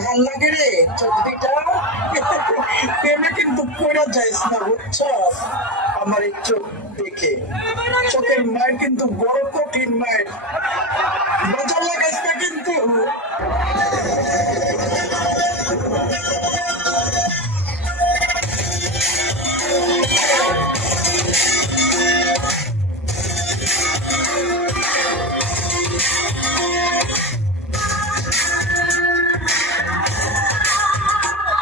ভাল লাগে রে চর্দিটা প্রেমে কিন্তু পড়া যাইস না বুঝছ আমার এই চোখ দেখে চোখের মায়ের কিন্তু বড় কঠিন মায়ের